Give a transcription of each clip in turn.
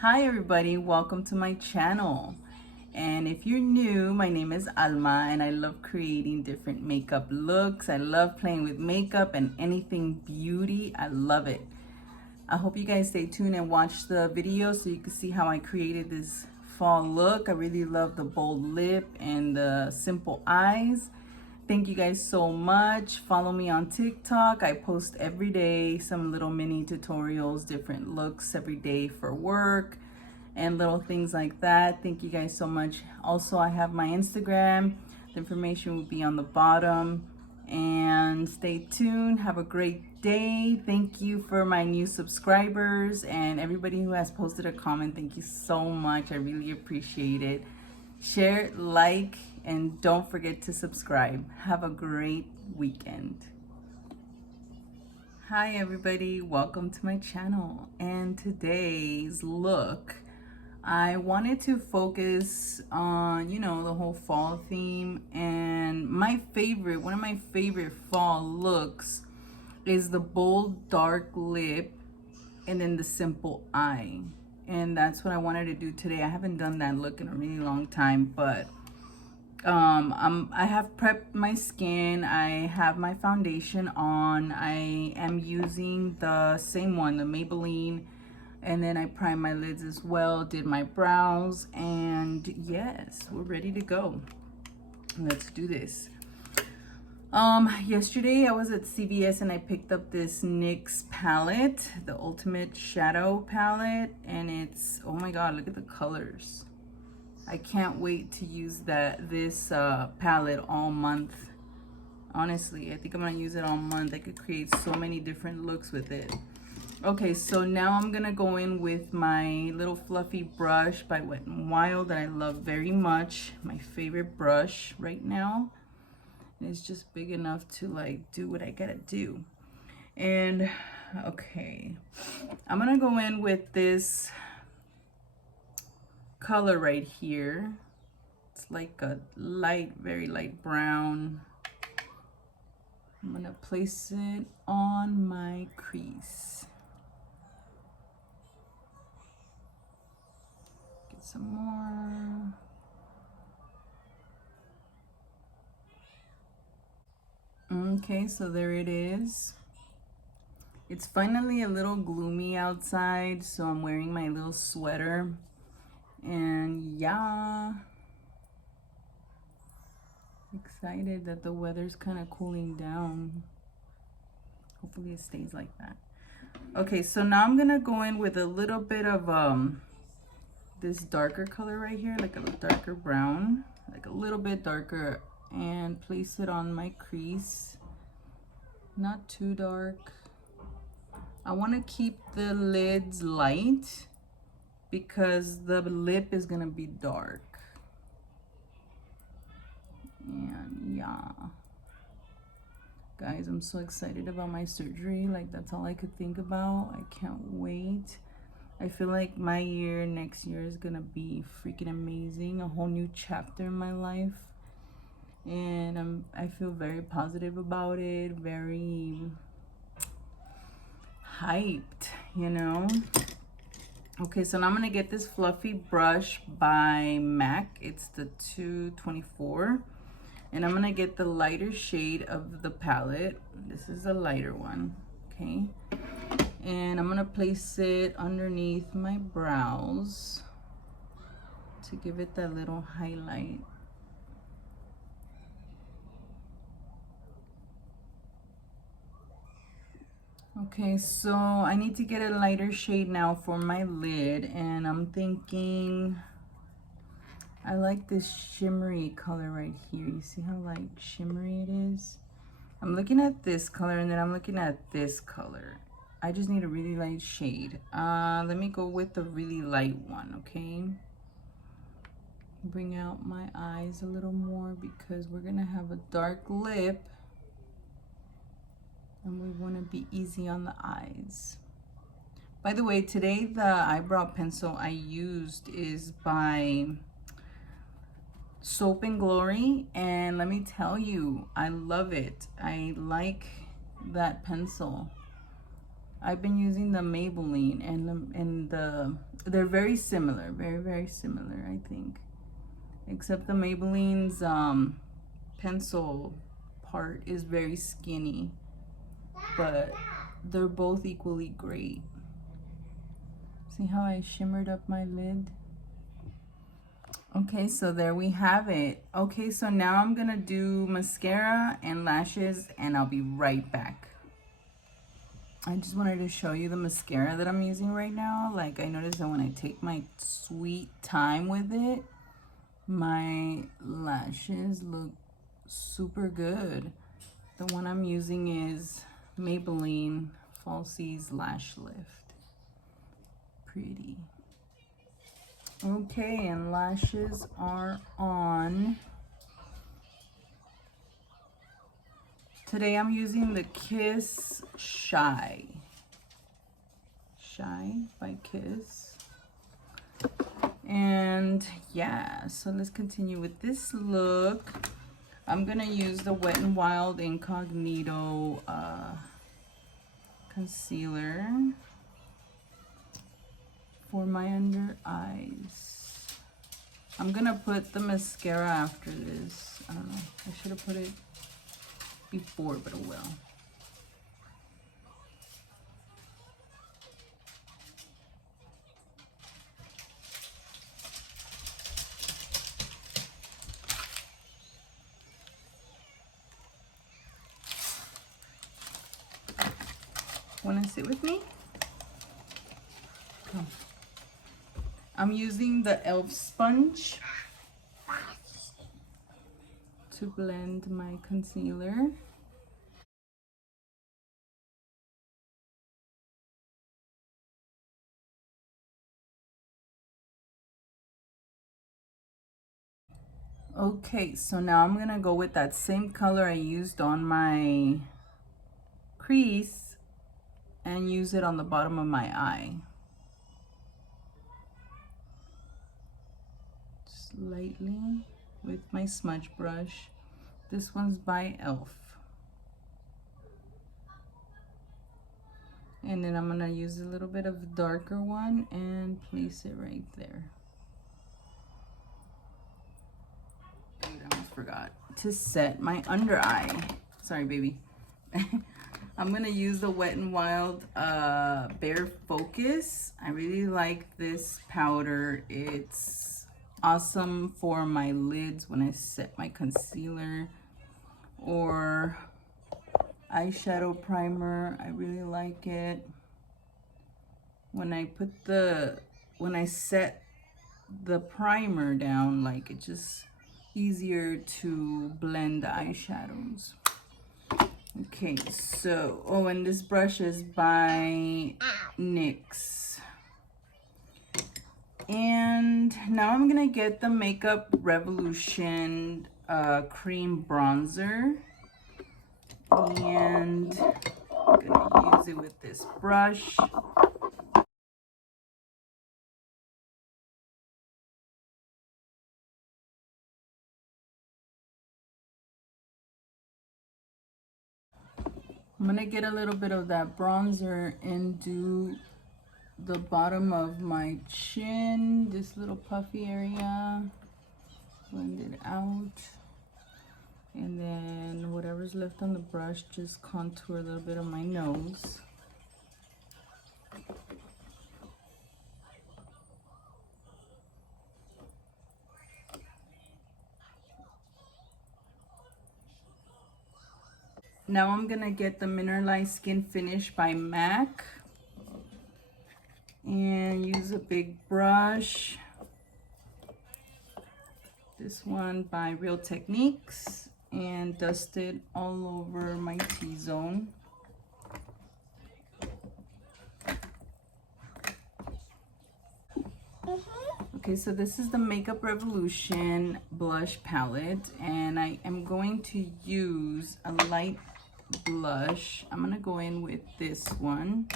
Hi everybody, welcome to my channel. And if you're new, my name is Alma and I love creating different makeup looks. I love playing with makeup and anything beauty. I love it. I hope you guys stay tuned and watch the video so you can see how I created this fall look. I really love the bold lip and the simple eyes. Thank you guys so much. Follow me on TikTok. I post every day some little mini tutorials, different looks every day for work and little things like that. Thank you guys so much. Also, I have my Instagram. The information will be on the bottom. And stay tuned. Have a great day. Thank you for my new subscribers and everybody who has posted a comment. Thank you so much. I really appreciate it. Share, like, and don't forget to subscribe. Have a great weekend. Hi everybody, welcome to my channel. And today's look, I wanted to focus on, the whole fall theme. And one of my favorite fall looks is the bold dark lip and then the simple eye. And that's what I wanted to do today. I haven't done that look in a really long time, but I have prepped my skin. I have my foundation on. I am using the same one, the Maybelline, and then I primed my lids as well, did my brows, and yes, we're ready to go. Let's do this. Yesterday I was at CVS and I picked up this NYX palette, the Ultimate Shadow palette, and it's, oh my god, look at the colors. I can't wait to use this palette all month. Honestly, I think I'm gonna use it all month. I could create so many different looks with it. Okay, so now I'm gonna go in with my little fluffy brush by Wet n Wild that I love very much. My favorite brush right now. It's just big enough to like do what I gotta do. And okay, I'm gonna go in with this color right here. It's like a light, very light brown. I'm gonna place it on my crease. Get some more. Okay, so there it is. It's finally a little gloomy outside, so I'm wearing my little sweater. And yeah, excited that the weather's kind of cooling down. Hopefully it stays like that. Okay, so now I'm gonna go in with a little bit of this darker color right here, like a darker brown, like a little bit darker, and place it on my crease. Not too dark. I want to keep the lids light because the lip is gonna be dark. And yeah, guys, I'm so excited about my surgery. Like, that's all I could think about. I can't wait. I feel like my next year is gonna be freaking amazing, a whole new chapter in my life. And I feel very positive about it, very hyped, Okay, so now I'm gonna get this fluffy brush by MAC. It's the 224. And I'm gonna get the lighter shade of the palette. This is a lighter one, okay? And I'm gonna place it underneath my brows to give it that little highlight. Okay, so I need to get a lighter shade now for my lid, and I'm thinking I like this shimmery color right here. You see how like shimmery it is? I'm looking at this color and then I'm looking at this color. I just need a really light shade. Let me go with the really light one, okay? Bring out my eyes a little more because we're gonna have a dark lip and we wanna be easy on the eyes. By the way, today the eyebrow pencil I used is by Soap and Glory, and let me tell you, I love it. I like that pencil. I've been using the Maybelline, and they're very similar, very similar, I think. Except the Maybelline's pencil part is very skinny, but they're both equally great. See how I shimmered up my lid? Okay, so there we have it. Okay, so now I'm gonna do mascara and lashes, and I'll be right back. I just wanted to show you the mascara that I'm using right now. Like, I noticed that when I take my sweet time with it, my lashes look super good. The one I'm using is Maybelline Falsies Lash Lift. Pretty. Okay, and lashes are on. Today I'm using the Kiss Shy by Kiss. And yeah, so let's continue with this look. I'm gonna use the Wet n Wild Incognito concealer for my under eyes. I'm gonna put the mascara after this. I don't know, I should have put it before, but oh well. Wanna sit with me? Come. I'm using the e.l.f. sponge to blend my concealer. Okay, so now I'm gonna go with that same color I used on my crease and use it on the bottom of my eye. Just lightly with my smudge brush. This one's by e.l.f. And then I'm gonna use a little bit of a darker one and place it right there. I almost forgot to set my under eye. Sorry, baby. I'm gonna use the Wet n Wild Bare Focus. I really like this powder. It's awesome for my lids when I set my concealer, or eyeshadow primer. I really like it. When I set the primer down, like, it's just easier to blend the eyeshadows. Okay, so, oh, and this brush is by NYX. And now I'm gonna get the Makeup Revolution cream bronzer, and I'm gonna use it with this brush. I'm gonna get a little bit of that bronzer and do the bottom of my chin, this little puffy area, blend it out, and then whatever's left on the brush, just contour a little bit of my nose. Now I'm gonna get the Mineralized Skin Finish by MAC and use a big brush. This one by Real Techniques, and dust it all over my T-zone. Okay, so this is the Makeup Revolution blush palette, and I am going to use a light blush. I'm gonna go in with this one,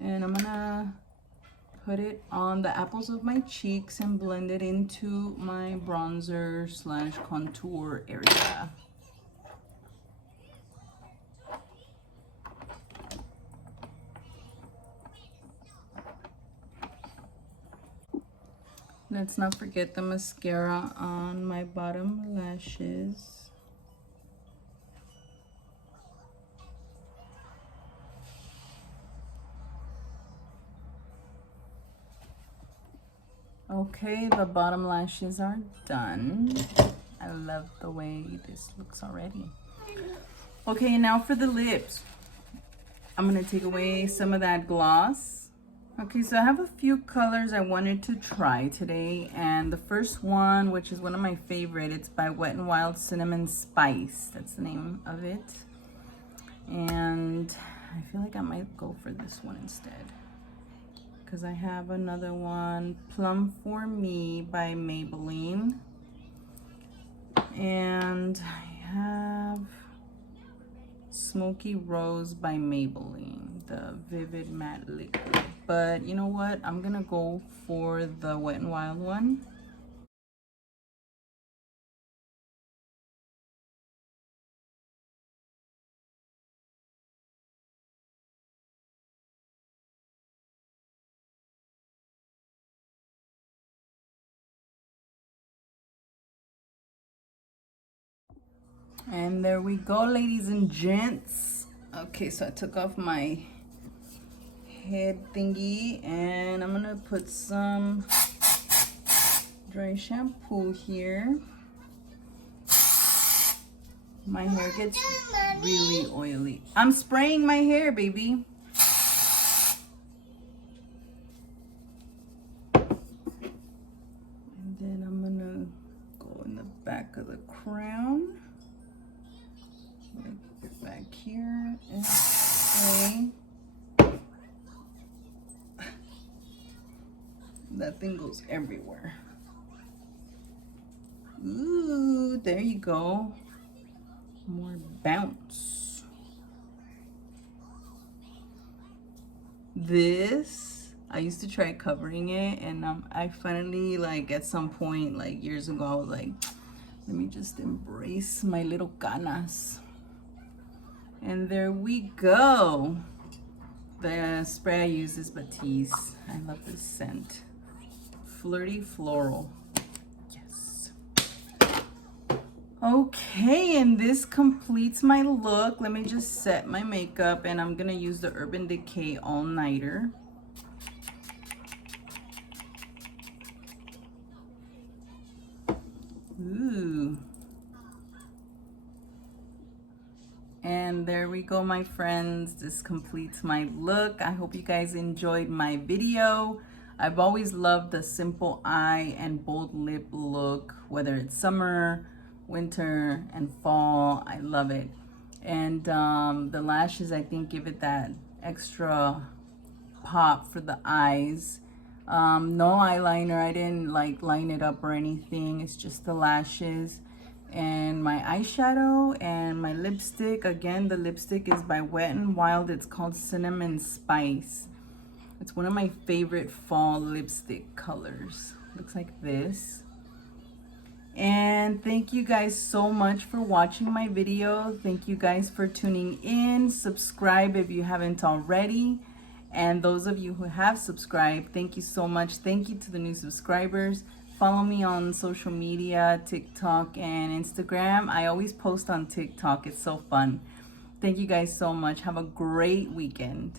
and I'm gonna put it on the apples of my cheeks and blend it into my bronzer slash contour area. Let's not forget the mascara on my bottom lashes. Okay, the bottom lashes are done. I love the way this looks already. Okay, now for the lips. I'm gonna take away some of that gloss. Okay, so I have a few colors I wanted to try today, and the first one, which is one of my favorite, it's by Wet n Wild Cinnamon Spice. That's the name of it. And I feel like I might go for this one instead, because I have another one, Plum for Me by Maybelline. And I have Smoky Rose by Maybelline, the Vivid Matte Liquid. But you know what? I'm gonna go for the Wet n Wild one. And there we go, ladies and gents. Okay, so I took off my head thingy, and I'm gonna put some dry shampoo here. My hair gets really oily. I'm spraying my hair, baby. And then I'm gonna go in the back of the crown. Get back here and spray. That thing goes everywhere. Ooh, there you go. More bounce. This, I used to try covering it, and I finally, like, at some point, like years ago, I was like, let me just embrace my little canas. And there we go. The spray I use is Batiste. I love this scent. Flirty floral. Yes. Okay, and this completes my look. Let me just set my makeup, and I'm gonna use the Urban Decay All Nighter. Ooh. And there we go, my friends. This completes my look. I hope you guys enjoyed my video. I've always loved the simple eye and bold lip look, whether it's summer, winter, and fall. I love it. And the lashes, I think, give it that extra pop for the eyes. No eyeliner. I didn't like line it up or anything. It's just the lashes. And my eyeshadow and my lipstick, again, the lipstick is by Wet n Wild. It's called Cinnamon Spice. It's one of my favorite fall lipstick colors. Looks like this. And thank you guys so much for watching my video. Thank you guys for tuning in. Subscribe if you haven't already. And those of you who have subscribed, thank you so much. Thank you to the new subscribers. Follow me on social media, TikTok and Instagram. I always post on TikTok. It's so fun. Thank you guys so much. Have a great weekend.